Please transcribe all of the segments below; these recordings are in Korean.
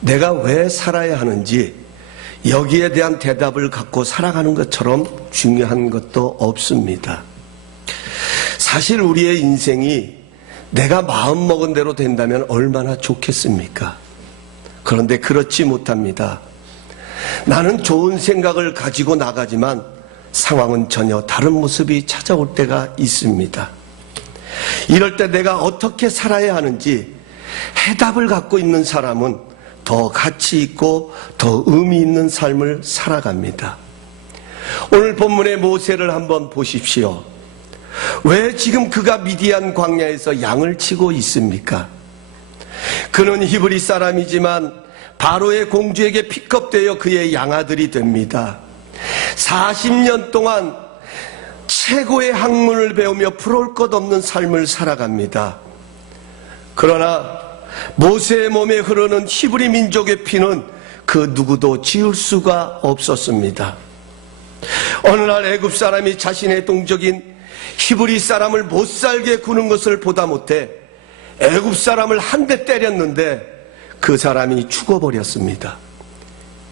내가 왜 살아야 하는지 여기에 대한 대답을 갖고 살아가는 것처럼 중요한 것도 없습니다. 사실 우리의 인생이 내가 마음먹은 대로 된다면 얼마나 좋겠습니까? 그런데 그렇지 못합니다. 나는 좋은 생각을 가지고 나가지만 상황은 전혀 다른 모습이 찾아올 때가 있습니다. 이럴 때 내가 어떻게 살아야 하는지 해답을 갖고 있는 사람은 더 가치 있고 더 의미 있는 삶을 살아갑니다. 오늘 본문의 모세를 한번 보십시오. 왜 지금 그가 미디안 광야에서 양을 치고 있습니까? 그는 히브리 사람이지만 바로의 공주에게 픽업되어 그의 양아들이 됩니다. 40년 동안 최고의 학문을 배우며 부러울 것 없는 삶을 살아갑니다. 그러나 모세의 몸에 흐르는 히브리 민족의 피는 그 누구도 지울 수가 없었습니다. 어느 날 애굽 사람이 자신의 동족인 히브리 사람을 못살게 구는 것을 보다 못해 애굽 사람을 한 대 때렸는데 그 사람이 죽어버렸습니다.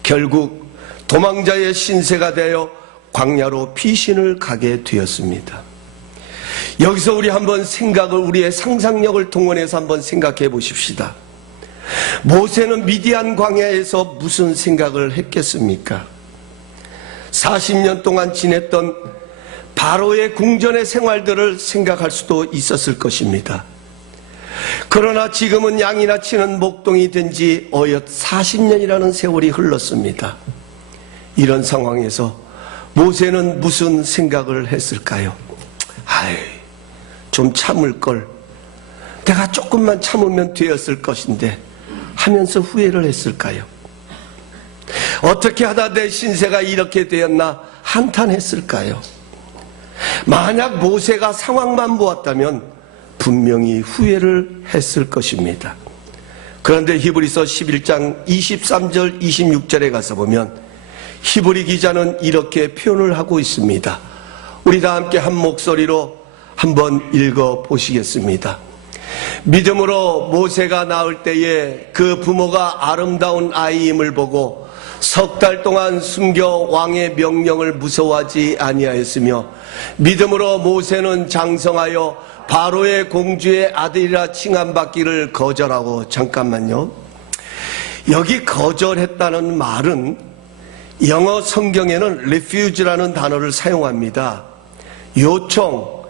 결국 도망자의 신세가 되어 광야로 피신을 가게 되었습니다. 여기서 우리 한번 우리의 상상력을 동원해서 한번 생각해 보십시다. 모세는 미디안 광야에서 무슨 생각을 했겠습니까? 40년 동안 지냈던 바로의 궁전의 생활들을 생각할 수도 있었을 것입니다. 그러나 지금은 양이나 치는 목동이 된 지 어엿 40년이라는 세월이 흘렀습니다. 이런 상황에서 모세는 무슨 생각을 했을까요? 좀 참을 걸. 내가 조금만 참으면 되었을 것인데 하면서 후회를 했을까요? 어떻게 하다 내 신세가 이렇게 되었나 한탄했을까요? 만약 모세가 상황만 보았다면 분명히 후회를 했을 것입니다. 그런데 히브리서 11장 23절 26절에 가서 보면 히브리 기자는 이렇게 표현을 하고 있습니다. 우리 다 함께 한 목소리로 한번 읽어 보시겠습니다. 믿음으로 모세가 낳을 때에 그 부모가 아름다운 아이임을 보고 석 달 동안 숨겨 왕의 명령을 무서워하지 아니하였으며 믿음으로 모세는 장성하여 바로의 공주의 아들이라 칭함받기를 거절하고. 잠깐만요. 여기 거절했다는 말은 영어 성경에는 refuse라는 단어를 사용합니다. 요청,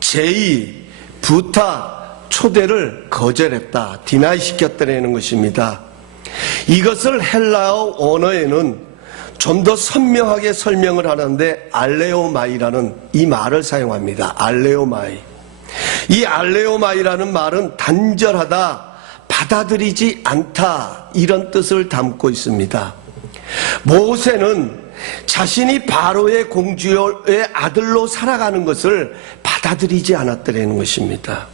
제의, 부탁, 초대를 거절했다, 디나이 시켰다는 것입니다. 이것을 헬라어 언어에는 좀 더 선명하게 설명을 하는데 알레오마이라는 이 말을 사용합니다. 알레오마이. 이 알레오마이라는 말은 단절하다, 받아들이지 않다, 이런 뜻을 담고 있습니다. 모세는 자신이 바로의 공주의 아들로 살아가는 것을 받아들이지 않았다는 것입니다.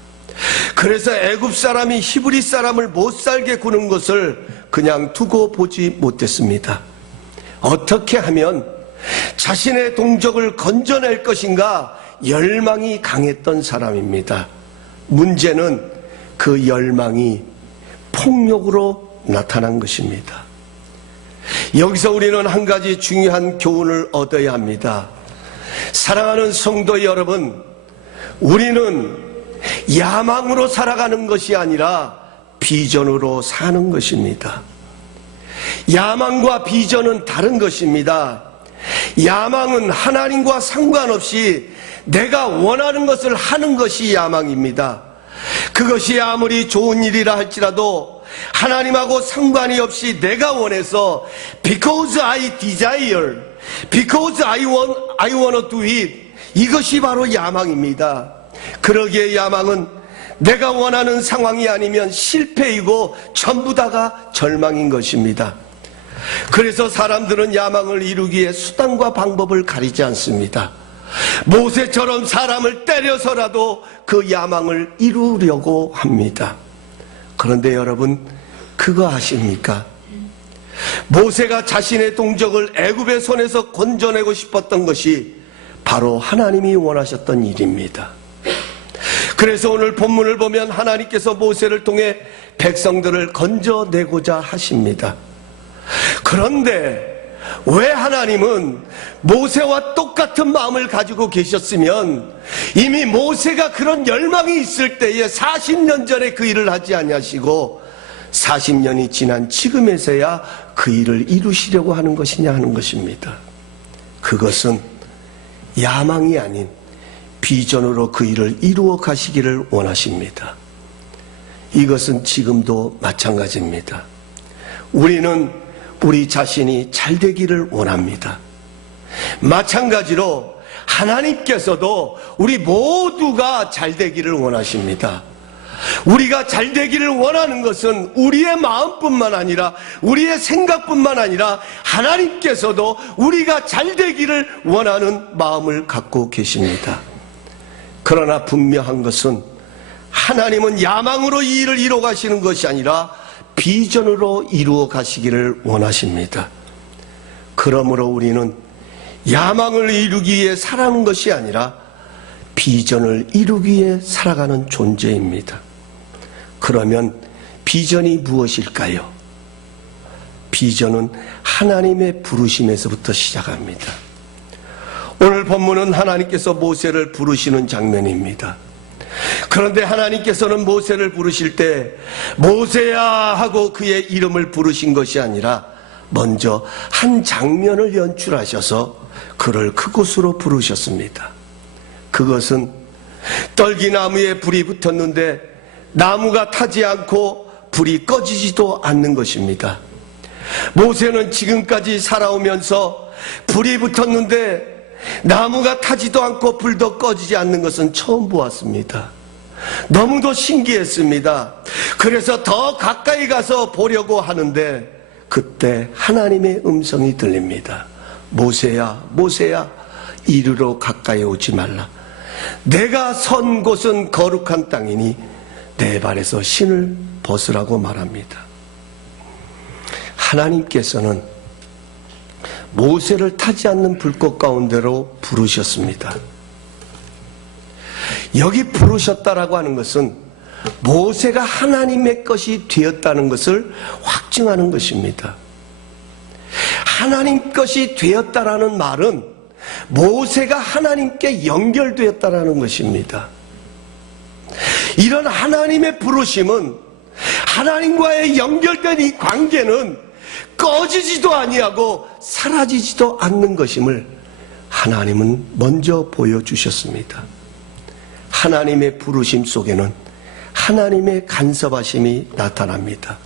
그래서 애굽 사람이 히브리 사람을 못 살게 구는 것을 그냥 두고 보지 못했습니다. 어떻게 하면 자신의 동족을 건져낼 것인가 열망이 강했던 사람입니다. 문제는 그 열망이 폭력으로 나타난 것입니다. 여기서 우리는 한 가지 중요한 교훈을 얻어야 합니다. 사랑하는 성도 여러분, 우리는 야망으로 살아가는 것이 아니라 비전으로 사는 것입니다. 야망과 비전은 다른 것입니다. 야망은 하나님과 상관없이 내가 원하는 것을 하는 것이 야망입니다. 그것이 아무리 좋은 일이라 할지라도 하나님하고 상관이 없이 내가 원해서 because I desire, because I want to do it, 이것이 바로 야망입니다. 그러기에 야망은 내가 원하는 상황이 아니면 실패이고 전부 다가 절망인 것입니다. 그래서 사람들은 야망을 이루기 위해 수단과 방법을 가리지 않습니다. 모세처럼 사람을 때려서라도 그 야망을 이루려고 합니다. 그런데 여러분, 그거 아십니까? 모세가 자신의 동족을 애굽의 손에서 건져내고 싶었던 것이 바로 하나님이 원하셨던 일입니다. 그래서 오늘 본문을 보면 하나님께서 모세를 통해 백성들을 건져내고자 하십니다. 그런데 왜 하나님은 모세와 똑같은 마음을 가지고 계셨으면 이미 모세가 그런 열망이 있을 때에 40년 전에 그 일을 하지 아니하시고 40년이 지난 지금에서야 그 일을 이루시려고 하는 것이냐 하는 것입니다. 그것은 야망이 아닌 비전으로 그 일을 이루어 가시기를 원하십니다. 이것은 지금도 마찬가지입니다. 우리는 우리 자신이 잘 되기를 원합니다. 마찬가지로 하나님께서도 우리 모두가 잘 되기를 원하십니다. 우리가 잘 되기를 원하는 것은 우리의 마음뿐만 아니라 우리의 생각뿐만 아니라 하나님께서도 우리가 잘 되기를 원하는 마음을 갖고 계십니다. 그러나 분명한 것은 하나님은 야망으로 이 일을 이루어 가시는 것이 아니라 비전으로 이루어 가시기를 원하십니다. 그러므로 우리는 야망을 이루기 위해 살아가는 것이 아니라 비전을 이루기 위해 살아가는 존재입니다. 그러면 비전이 무엇일까요? 비전은 하나님의 부르심에서부터 시작합니다. 오늘 본문은 하나님께서 모세를 부르시는 장면입니다. 그런데 하나님께서는 모세를 부르실 때 모세야 하고 그의 이름을 부르신 것이 아니라 먼저 한 장면을 연출하셔서 그를 그곳으로 부르셨습니다. 그것은 떨기나무에 불이 붙었는데 나무가 타지 않고 불이 꺼지지도 않는 것입니다. 모세는 지금까지 살아오면서 불이 붙었는데 나무가 타지도 않고 불도 꺼지지 않는 것은 처음 보았습니다. 너무도 신기했습니다. 그래서 더 가까이 가서 보려고 하는데 그때 하나님의 음성이 들립니다. 모세야, 모세야, 이리로 가까이 오지 말라. 내가 선 곳은 거룩한 땅이니 내 발에서 신을 벗으라고 말합니다. 하나님께서는 모세를 타지 않는 불꽃 가운데로 부르셨습니다. 여기 부르셨다라고 하는 것은 모세가 하나님의 것이 되었다는 것을 확증하는 것입니다. 하나님 것이 되었다라는 말은 모세가 하나님께 연결되었다라는 것입니다. 이런 하나님의 부르심은 하나님과의 연결된 이 관계는 꺼지지도 아니하고 사라지지도 않는 것임을 하나님은 먼저 보여주셨습니다. 하나님의 부르심 속에는 하나님의 간섭하심이 나타납니다.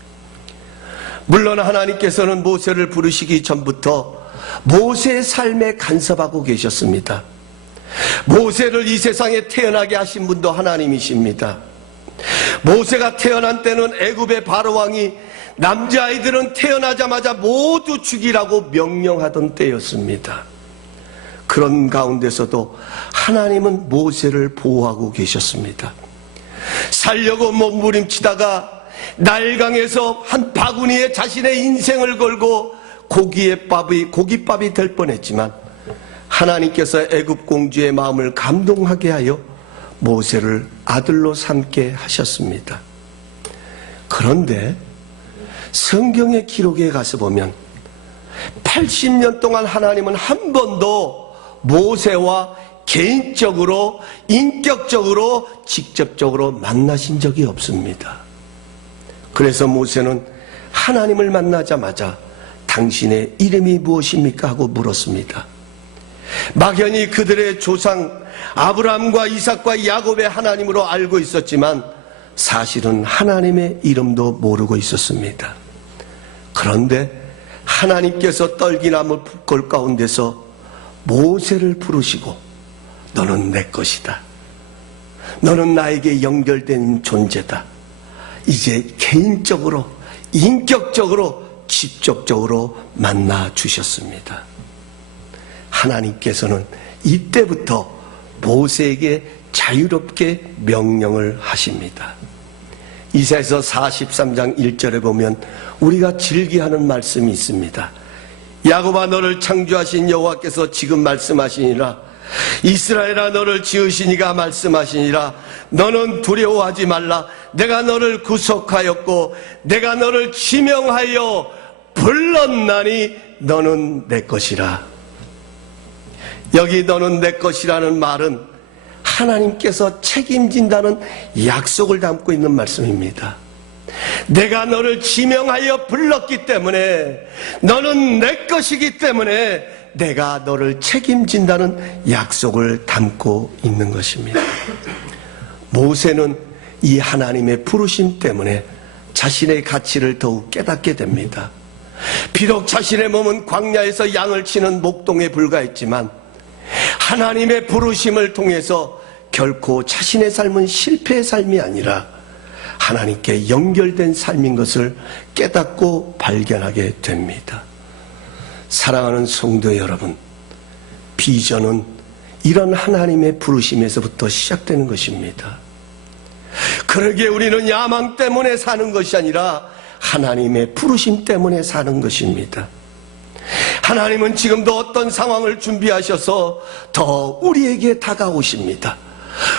물론 하나님께서는 모세를 부르시기 전부터 모세의 삶에 간섭하고 계셨습니다. 모세를 이 세상에 태어나게 하신 분도 하나님이십니다. 모세가 태어난 때는 애굽의 바로왕이 남자아이들은 태어나자마자 모두 죽이라고 명령하던 때였습니다. 그런 가운데서도 하나님은 모세를 보호하고 계셨습니다. 살려고 몸부림치다가 나일강에서 한 바구니에 자신의 인생을 걸고 고깃밥이 될 뻔했지만 하나님께서 애굽 공주의 마음을 감동하게 하여 모세를 아들로 삼게 하셨습니다. 그런데 성경의 기록에 가서 보면 80년 동안 하나님은 한 번도 모세와 개인적으로 인격적으로 직접적으로 만나신 적이 없습니다. 그래서 모세는 하나님을 만나자마자 당신의 이름이 무엇입니까? 하고 물었습니다. 막연히 그들의 조상 아브라함과 이삭과 야곱의 하나님으로 알고 있었지만 사실은 하나님의 이름도 모르고 있었습니다. 그런데 하나님께서 떨기나무 불꽃 가운데서 모세를 부르시고 너는 내 것이다. 너는 나에게 연결된 존재다. 이제 개인적으로 인격적으로 직접적으로 만나 주셨습니다. 하나님께서는 이때부터 모세에게 자유롭게 명령을 하십니다. 이사야서 43장 1절에 보면 우리가 즐겨하는 말씀이 있습니다. 야곱아 너를 창조하신 여호와께서 지금 말씀하시니라 이스라엘아 너를 지으신 이가 말씀하시니라. 너는 두려워하지 말라. 내가 너를 구속하였고 내가 너를 지명하여 불렀나니 너는 내 것이라. 여기 너는 내 것이라는 말은 하나님께서 책임진다는 약속을 담고 있는 말씀입니다. 내가 너를 지명하여 불렀기 때문에, 너는 내 것이기 때문에 내가 너를 책임진다는 약속을 담고 있는 것입니다. 모세는 이 하나님의 부르심 때문에 자신의 가치를 더욱 깨닫게 됩니다. 비록 자신의 몸은 광야에서 양을 치는 목동에 불과했지만 하나님의 부르심을 통해서 결코 자신의 삶은 실패의 삶이 아니라 하나님께 연결된 삶인 것을 깨닫고 발견하게 됩니다. 사랑하는 성도 여러분, 비전은 이런 하나님의 부르심에서부터 시작되는 것입니다. 그러기에 우리는 야망 때문에 사는 것이 아니라 하나님의 부르심 때문에 사는 것입니다. 하나님은 지금도 어떤 상황을 준비하셔서 더 우리에게 다가오십니다.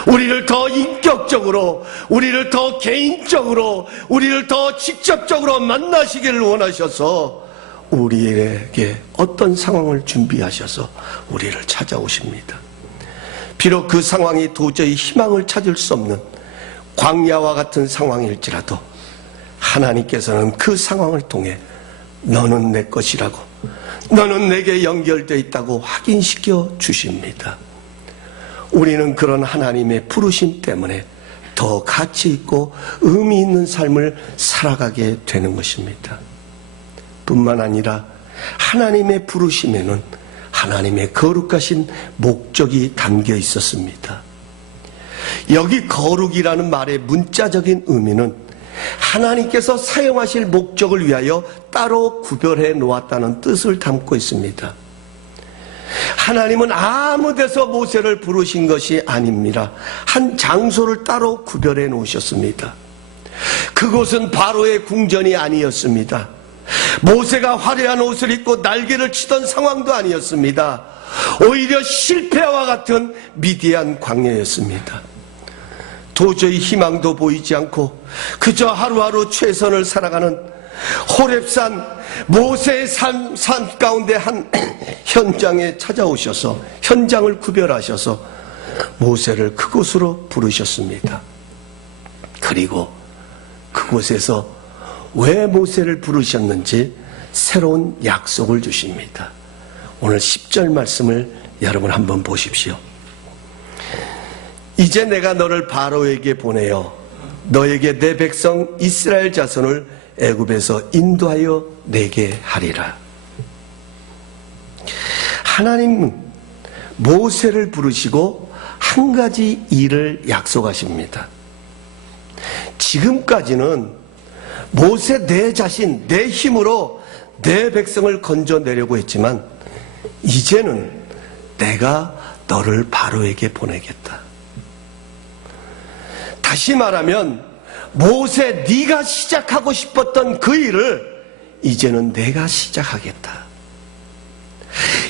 우리를 더 인격적으로, 우리를 더 개인적으로, 우리를 더 직접적으로 만나시기를 원하셔서 우리에게 어떤 상황을 준비하셔서 우리를 찾아오십니다. 비록 그 상황이 도저히 희망을 찾을 수 없는 광야와 같은 상황일지라도 하나님께서는 그 상황을 통해 너는 내 것이라고, 너는 내게 연결되어 있다고 확인시켜 주십니다. 우리는 그런 하나님의 부르심 때문에 더 가치 있고 의미 있는 삶을 살아가게 되는 것입니다. 뿐만 아니라 하나님의 부르심에는 하나님의 거룩하신 목적이 담겨 있었습니다. 여기 거룩이라는 말의 문자적인 의미는 하나님께서 사용하실 목적을 위하여 따로 구별해 놓았다는 뜻을 담고 있습니다. 하나님은 아무 데서 모세를 부르신 것이 아닙니다. 한 장소를 따로 구별해 놓으셨습니다. 그곳은 바로의 궁전이 아니었습니다. 모세가 화려한 옷을 입고 날개를 치던 상황도 아니었습니다. 오히려 실패와 같은 미디안 광야였습니다. 도저히 희망도 보이지 않고 그저 하루하루 최선을 살아가는 호렙산 모세의 삶 가운데 한 현장에 찾아오셔서 현장을 구별하셔서 모세를 그곳으로 부르셨습니다. 그리고 그곳에서 왜 모세를 부르셨는지 새로운 약속을 주십니다. 오늘 10절 말씀을 여러분 한번 보십시오. 이제 내가 너를 바로에게 보내어 너에게 내 백성 이스라엘 자손을 애굽에서 인도하여 내게 하리라. 하나님은 모세를 부르시고 한 가지 일을 약속하십니다. 지금까지는 모세 내 자신, 내 힘으로 내 백성을 건져내려고 했지만 이제는 내가 너를 바로에게 보내겠다. 다시 말하면 모세 네가 시작하고 싶었던 그 일을 이제는 내가 시작하겠다.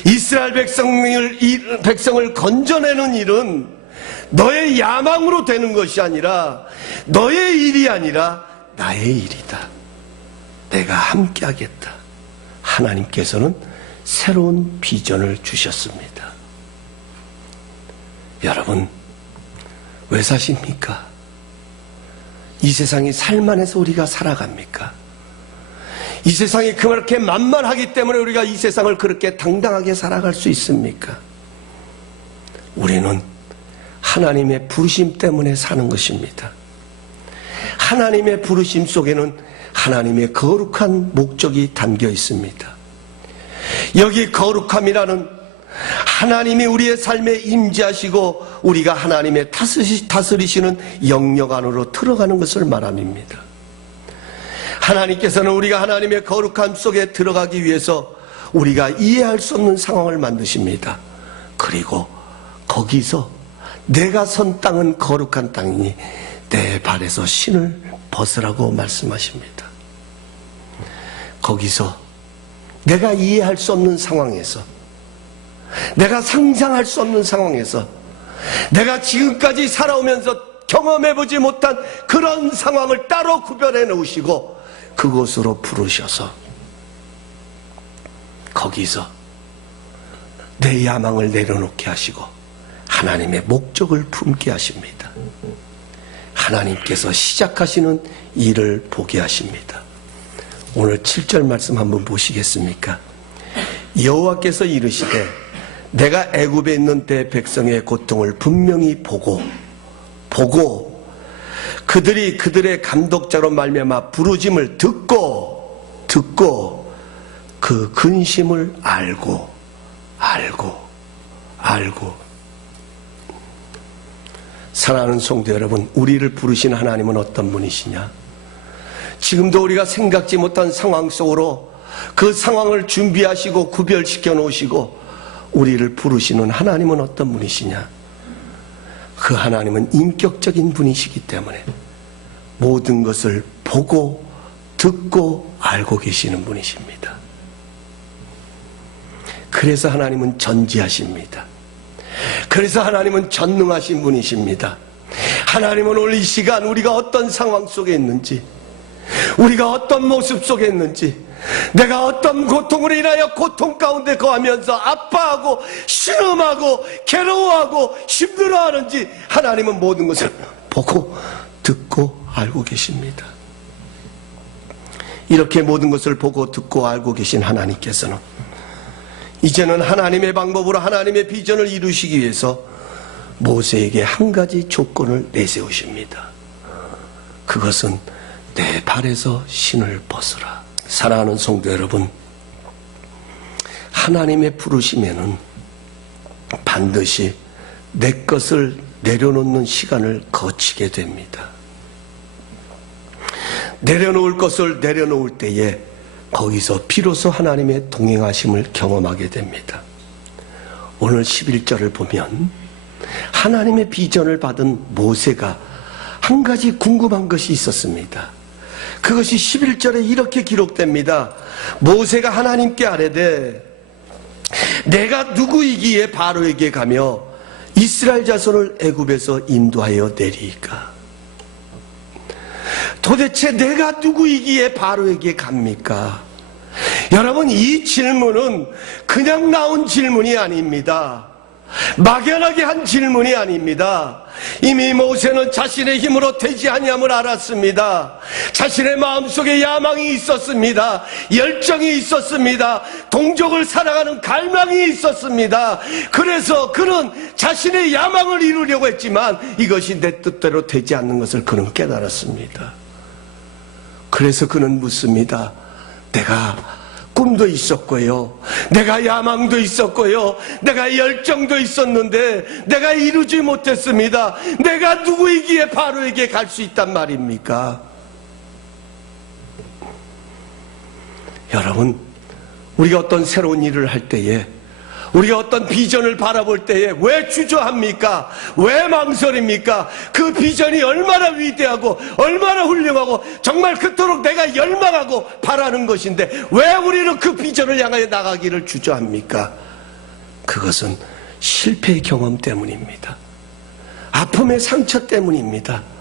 이스라엘 백성을 건져내는 일은 너의 야망으로 되는 것이 아니라, 너의 일이 아니라 나의 일이다. 내가 함께 하겠다. 하나님께서는 새로운 비전을 주셨습니다. 여러분, 왜 사십니까? 이 세상이 살만해서 우리가 살아갑니까? 이 세상이 그렇게 만만하기 때문에 우리가 이 세상을 그렇게 당당하게 살아갈 수 있습니까? 우리는 하나님의 부르심 때문에 사는 것입니다. 하나님의 부르심 속에는 하나님의 거룩한 목적이 담겨 있습니다. 여기 거룩함이라는 하나님이 우리의 삶에 임재하시고 우리가 하나님의 다스리시는 영역 안으로 들어가는 것을 말합니다. 하나님께서는 우리가 하나님의 거룩함 속에 들어가기 위해서 우리가 이해할 수 없는 상황을 만드십니다. 그리고 거기서 내가 선 땅은 거룩한 땅이니 내 발에서 신을 벗으라고 말씀하십니다. 거기서 내가 이해할 수 없는 상황에서 내가 상상할 수 없는 상황에서 내가 지금까지 살아오면서 경험해보지 못한 그런 상황을 따로 구별해 놓으시고 그곳으로 부르셔서 거기서 내 야망을 내려놓게 하시고 하나님의 목적을 품게 하십니다. 하나님께서 시작하시는 일을 보게 하십니다. 오늘 7절 말씀 한번 보시겠습니까? 여호와께서 이르시되 내가 애굽에 있는 때 백성의 고통을 분명히 보고 그들이 그들의 감독자로 말미암아 부르짐을 듣고 그 근심을 알고 사랑하는 성도 여러분, 우리를 부르신 하나님은 어떤 분이시냐? 지금도 우리가 생각지 못한 상황 속으로 그 상황을 준비하시고 구별시켜 놓으시고 우리를 부르시는 하나님은 어떤 분이시냐? 그 하나님은 인격적인 분이시기 때문에 모든 것을 보고 듣고 알고 계시는 분이십니다. 그래서 하나님은 전지하십니다. 그래서 하나님은 전능하신 분이십니다. 하나님은 오늘 이 시간 우리가 어떤 상황 속에 있는지, 우리가 어떤 모습 속에 있는지, 내가 어떤 고통으로 인하여 고통 가운데 거하면서 아파하고 신음하고 괴로워하고 힘들어하는지 하나님은 모든 것을 보고 듣고 알고 계십니다. 이렇게 모든 것을 보고 듣고 알고 계신 하나님께서는 이제는 하나님의 방법으로 하나님의 비전을 이루시기 위해서 모세에게 한 가지 조건을 내세우십니다. 그것은 내 발에서 신을 벗으라. 사랑하는 성도 여러분, 하나님의 부르심에는 반드시 내 것을 내려놓는 시간을 거치게 됩니다. 내려놓을 것을 내려놓을 때에 거기서 비로소 하나님의 동행하심을 경험하게 됩니다. 오늘 11절을 보면 하나님의 비전을 받은 모세가 한 가지 궁금한 것이 있었습니다. 그것이 11절에 이렇게 기록됩니다. 모세가 하나님께 아뢰되 내가 누구이기에 바로에게 가며 이스라엘 자손을 애굽에서 인도하여 내리이까? 도대체 내가 누구이기에 바로에게 갑니까? 여러분, 이 질문은 그냥 나온 질문이 아닙니다. 막연하게 한 질문이 아닙니다. 이미 모세는 자신의 힘으로 되지 아니함을 알았습니다. 자신의 마음속에 야망이 있었습니다. 열정이 있었습니다. 동족을 사랑하는 갈망이 있었습니다. 그래서 그는 자신의 야망을 이루려고 했지만 이것이 내 뜻대로 되지 않는 것을 그는 깨달았습니다. 그래서 그는 묻습니다. 내가 꿈도 있었고요, 내가 야망도 있었고요, 내가 열정도 있었는데 내가 이루지 못했습니다. 내가 누구이기에 바로에게 갈 수 있단 말입니까? 여러분, 우리가 어떤 새로운 일을 할 때에, 우리가 어떤 비전을 바라볼 때에 왜 주저합니까? 왜 망설입니까? 그 비전이 얼마나 위대하고 얼마나 훌륭하고 정말 그토록 내가 열망하고 바라는 것인데 왜 우리는 그 비전을 향하여 나가기를 주저합니까? 그것은 실패의 경험 때문입니다. 아픔의 상처 때문입니다.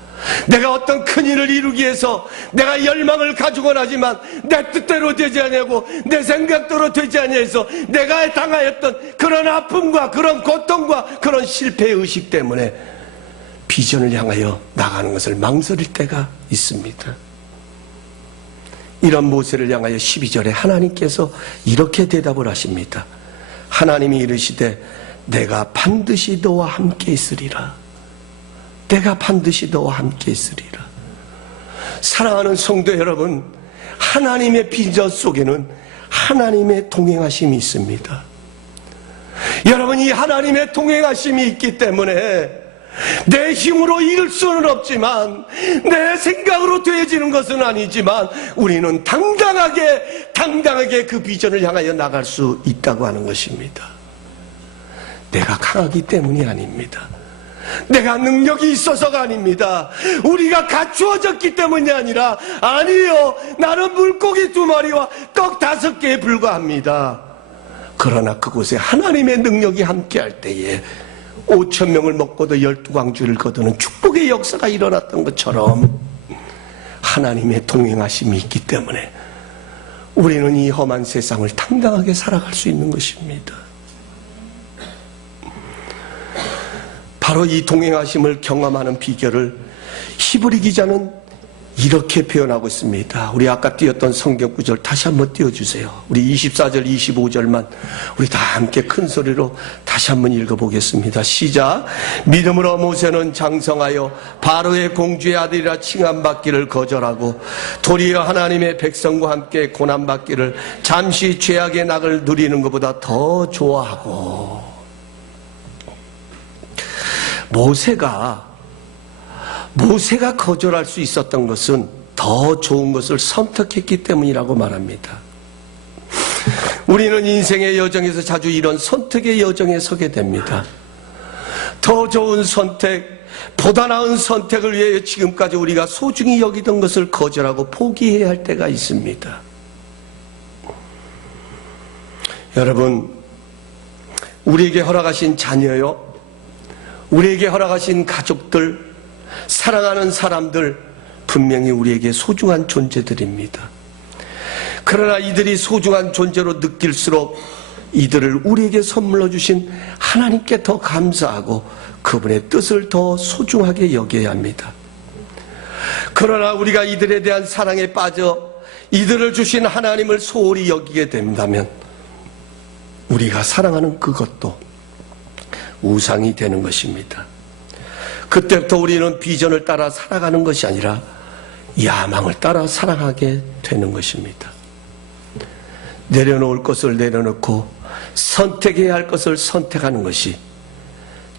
내가 어떤 큰 일을 이루기 위해서 내가 열망을 가지곤 하지만 내 뜻대로 되지 아니하고 내 생각대로 되지 아니해서 내가 당하였던 그런 아픔과 그런 고통과 그런 실패의 의식 때문에 비전을 향하여 나가는 것을 망설일 때가 있습니다. 이런 모세를 향하여 12절에 하나님께서 이렇게 대답을 하십니다. 하나님이 이르시되 내가 반드시 너와 함께 있으리라. 내가 반드시 너와 함께 있으리라. 사랑하는 성도 여러분, 하나님의 비전 속에는 하나님의 동행하심이 있습니다. 여러분, 이 하나님의 동행하심이 있기 때문에 내 힘으로 이룰 수는 없지만, 내 생각으로 되어지는 것은 아니지만 우리는 당당하게 그 비전을 향하여 나갈 수 있다고 하는 것입니다. 내가 강하기 때문이 아닙니다. 내가 능력이 있어서가 아닙니다. 우리가 갖추어졌기 때문이 아니라, 아니요, 나는 물고기 2마리와 떡 5개에 불과합니다. 그러나 그곳에 하나님의 능력이 함께할 때에 5,000명을 먹고도 12광주를 거두는 축복의 역사가 일어났던 것처럼 하나님의 동행하심이 있기 때문에 우리는 이 험한 세상을 당당하게 살아갈 수 있는 것입니다. 바로 이 동행하심을 경험하는 비결을 히브리 기자는 이렇게 표현하고 있습니다. 우리 아까 띄웠던 성경 구절 다시 한번 띄워주세요. 우리 24절 25절만 우리 다 함께 큰 소리로 다시 한번 읽어보겠습니다. 시작. 믿음으로 모세는 장성하여 바로의 공주의 아들이라 칭함받기를 거절하고 도리어 하나님의 백성과 함께 고난받기를 잠시 죄악의 낙을 누리는 것보다 더 좋아하고. 모세가 거절할 수 있었던 것은 더 좋은 것을 선택했기 때문이라고 말합니다. 우리는 인생의 여정에서 자주 이런 선택의 여정에 서게 됩니다. 더 좋은 선택, 보다 나은 선택을 위해 지금까지 우리가 소중히 여기던 것을 거절하고 포기해야 할 때가 있습니다. 여러분, 우리에게 허락하신 자녀요, 우리에게 허락하신 가족들, 사랑하는 사람들 분명히 우리에게 소중한 존재들입니다. 그러나 이들이 소중한 존재로 느낄수록 이들을 우리에게 선물로 주신 하나님께 더 감사하고 그분의 뜻을 더 소중하게 여겨야 합니다. 그러나 우리가 이들에 대한 사랑에 빠져 이들을 주신 하나님을 소홀히 여기게 된다면 우리가 사랑하는 그것도 우상이 되는 것입니다. 그때부터 우리는 비전을 따라 살아가는 것이 아니라 야망을 따라 살아가게 되는 것입니다. 내려놓을 것을 내려놓고 선택해야 할 것을 선택하는 것이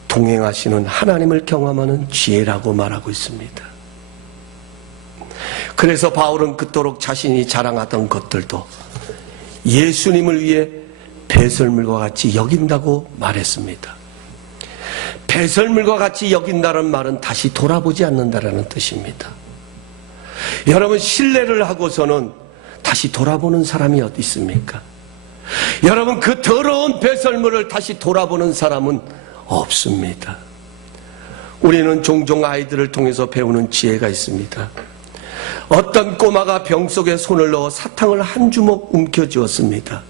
동행하시는 하나님을 경험하는 지혜라고 말하고 있습니다. 그래서 바울은 그토록 자신이 자랑하던 것들도 예수님을 위해 배설물과 같이 여긴다고 말했습니다. 배설물과 같이 여긴다는 말은 다시 돌아보지 않는다라는 뜻입니다. 여러분, 신뢰를 하고서는 다시 돌아보는 사람이 어디 있습니까? 여러분, 그 더러운 배설물을 다시 돌아보는 사람은 없습니다. 우리는 종종 아이들을 통해서 배우는 지혜가 있습니다. 어떤 꼬마가 병 속에 손을 넣어 사탕을 한 주먹 움켜쥐었습니다.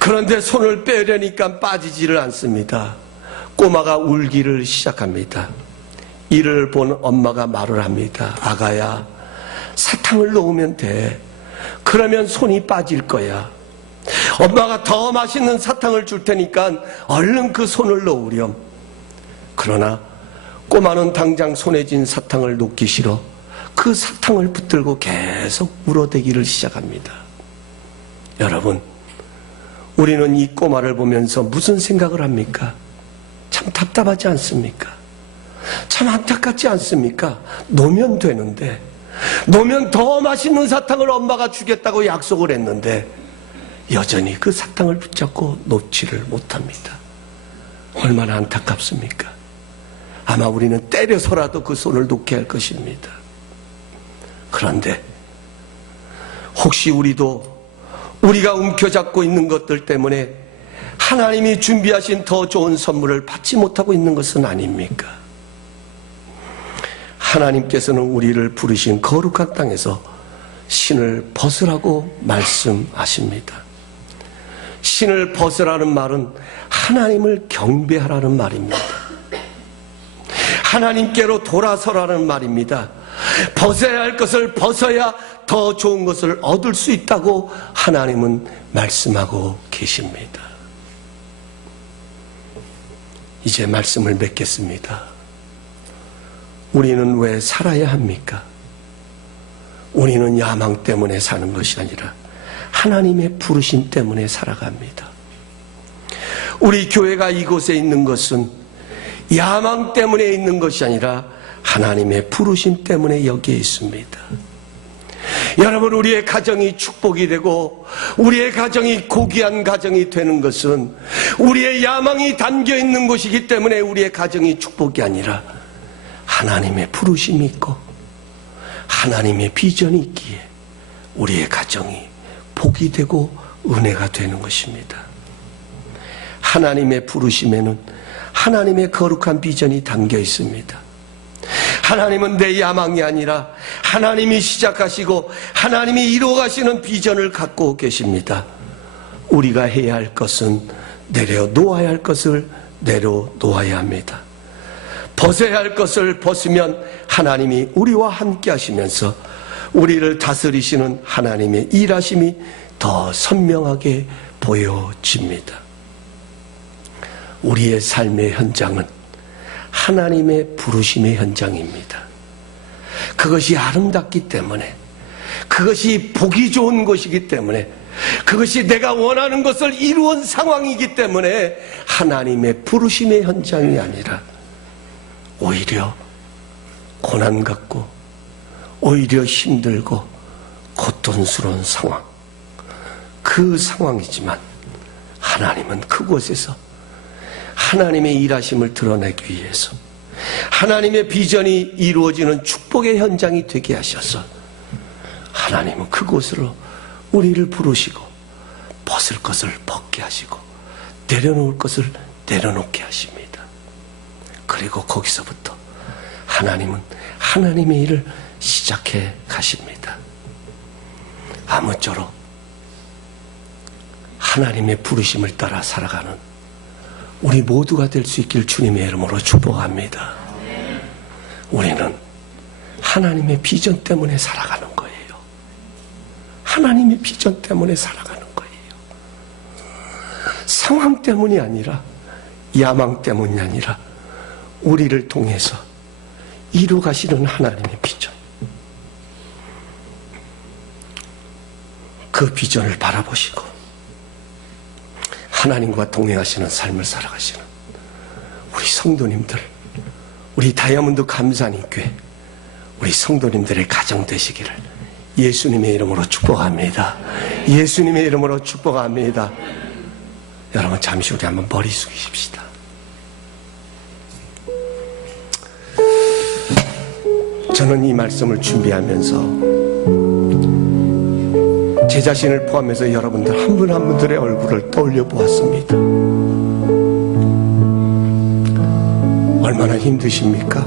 그런데 손을 빼려니까 빠지지를 않습니다. 꼬마가 울기를 시작합니다. 이를 본 엄마가 말을 합니다. 아가야, 사탕을 놓으면 돼. 그러면 손이 빠질 거야. 엄마가 더 맛있는 사탕을 줄 테니까 얼른 그 손을 놓으렴. 그러나 꼬마는 당장 손에 쥔 사탕을 놓기 싫어 그 사탕을 붙들고 계속 울어대기를 시작합니다. 여러분, 우리는 이 꼬마를 보면서 무슨 생각을 합니까? 참 답답하지 않습니까? 참 안타깝지 않습니까? 놓으면 되는데, 놓으면 더 맛있는 사탕을 엄마가 주겠다고 약속을 했는데 여전히 그 사탕을 붙잡고 놓지를 못합니다. 얼마나 안타깝습니까? 아마 우리는 때려서라도 그 손을 놓게 할 것입니다. 그런데 혹시 우리가 움켜잡고 있는 것들 때문에 하나님이 준비하신 더 좋은 선물을 받지 못하고 있는 것은 아닙니까? 하나님께서는 우리를 부르신 거룩한 땅에서 신을 벗으라고 말씀하십니다. 신을 벗으라는 말은 하나님을 경배하라는 말입니다. 하나님께로 돌아서라는 말입니다. 벗어야 할 것을 벗어야 더 좋은 것을 얻을 수 있다고 하나님은 말씀하고 계십니다. 이제 말씀을 맺겠습니다. 우리는 왜 살아야 합니까? 우리는 야망 때문에 사는 것이 아니라 하나님의 부르심 때문에 살아갑니다. 우리 교회가 이곳에 있는 것은 야망 때문에 있는 것이 아니라 하나님의 부르심 때문에 여기에 있습니다. 여러분, 우리의 가정이 축복이 되고 우리의 가정이 고귀한 가정이 되는 것은 우리의 야망이 담겨 있는 것이기 때문에 우리의 가정이 축복이 아니라 하나님의 부르심이 있고 하나님의 비전이 있기에 우리의 가정이 복이 되고 은혜가 되는 것입니다. 하나님의 부르심에는 하나님의 거룩한 비전이 담겨 있습니다. 하나님은 내 야망이 아니라 하나님이 시작하시고 하나님이 이루어가시는 비전을 갖고 계십니다. 우리가 해야 할 것은 내려놓아야 할 것을 내려놓아야 합니다. 벗어야 할 것을 벗으면 하나님이 우리와 함께 하시면서 우리를 다스리시는 하나님의 일하심이 더 선명하게 보여집니다. 우리의 삶의 현장은 하나님의 부르심의 현장입니다. 그것이 아름답기 때문에, 그것이 보기 좋은 것이기 때문에, 그것이 내가 원하는 것을 이루은 상황이기 때문에 하나님의 부르심의 현장이 아니라 오히려 고난 같고 오히려 힘들고 고통스러운 상황, 그 상황이지만 하나님은 그곳에서 하나님의 일하심을 드러내기 위해서 하나님의 비전이 이루어지는 축복의 현장이 되게 하셔서 하나님은 그곳으로 우리를 부르시고 벗을 것을 벗게 하시고 내려놓을 것을 내려놓게 하십니다. 그리고 거기서부터 하나님은 하나님의 일을 시작해 가십니다. 아무쪼록 하나님의 부르심을 따라 살아가는 우리 모두가 될 수 있길 주님의 이름으로 축복합니다. 우리는 하나님의 비전 때문에 살아가는 거예요. 하나님의 비전 때문에 살아가는 거예요. 상황 때문이 아니라, 야망 때문이 아니라 우리를 통해서 이루어가시는 하나님의 비전, 그 비전을 바라보시고 하나님과 동행하시는 삶을 살아가시는 우리 성도님들, 우리 다이아몬드 감사님교회 우리 성도님들의 가정 되시기를 예수님의 이름으로 축복합니다. 예수님의 이름으로 축복합니다. 여러분 잠시 우리 한번 머리 숙이십시다. 저는 이 말씀을 준비하면서 제 자신을 포함해서 여러분들 한 분 한 분들의 얼굴을 떠올려 보았습니다. 얼마나 힘드십니까?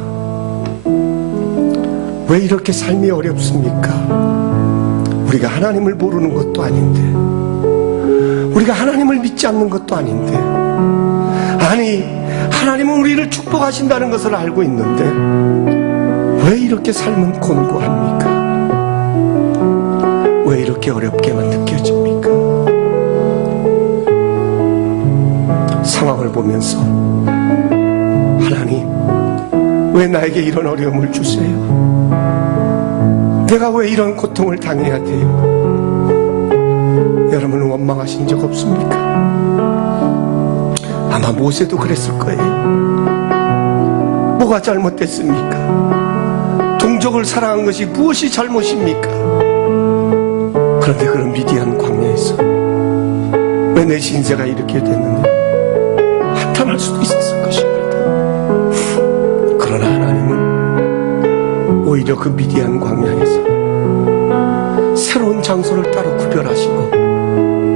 왜 이렇게 삶이 어렵습니까? 우리가 하나님을 모르는 것도 아닌데, 우리가 하나님을 믿지 않는 것도 아닌데, 아니 하나님은 우리를 축복하신다는 것을 알고 있는데 왜 이렇게 삶은 곤고합니까? 왜 이렇게 어렵게만 느껴집니까? 상황을 보면서 하나님, 왜 나에게 이런 어려움을 주세요? 내가 왜 이런 고통을 당해야 돼요? 여러분은 원망하신 적 없습니까? 아마 모세도 그랬을 거예요. 뭐가 잘못됐습니까? 동족을 사랑한 것이 무엇이 잘못입니까? 그런데 그런 미디안 광야에서 왜 내 신세가 이렇게 됐는데 한탄할 수도 있었을 것입니다. 그러나 하나님은 오히려 그 미디안 광야에서 새로운 장소를 따로 구별하시고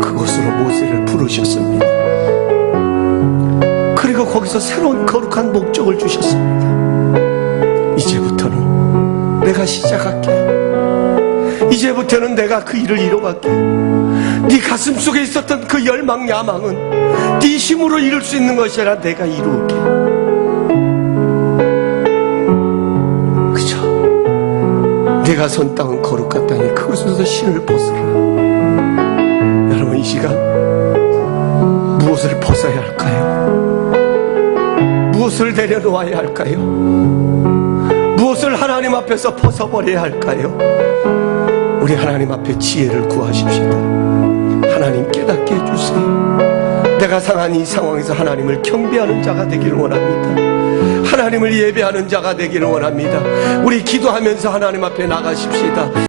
그곳으로 모세를 부르셨습니다. 그리고 거기서 새로운 거룩한 목적을 주셨습니다. 이제부터는 내가 시작할게. 이제부터는 내가 그 일을 이뤄갈게. 네 가슴 속에 있었던 그 열망, 야망은 네 힘으로 이룰 수 있는 것이 아니라 내가 이루게. 그죠? 내가 선 땅은 거룩한 땅에 그것에서 신을 벗으라. 여러분 이 시간 무엇을 벗어야 할까요? 무엇을 내려놓아야 할까요? 무엇을 하나님 앞에서 벗어버려야 할까요? 우리 하나님 앞에 지혜를 구하십시다. 하나님 깨닫게 해주세요. 내가 상한 이 상황에서 하나님을 경배하는 자가 되기를 원합니다. 하나님을 예배하는 자가 되기를 원합니다. 우리 기도하면서 하나님 앞에 나가십시다.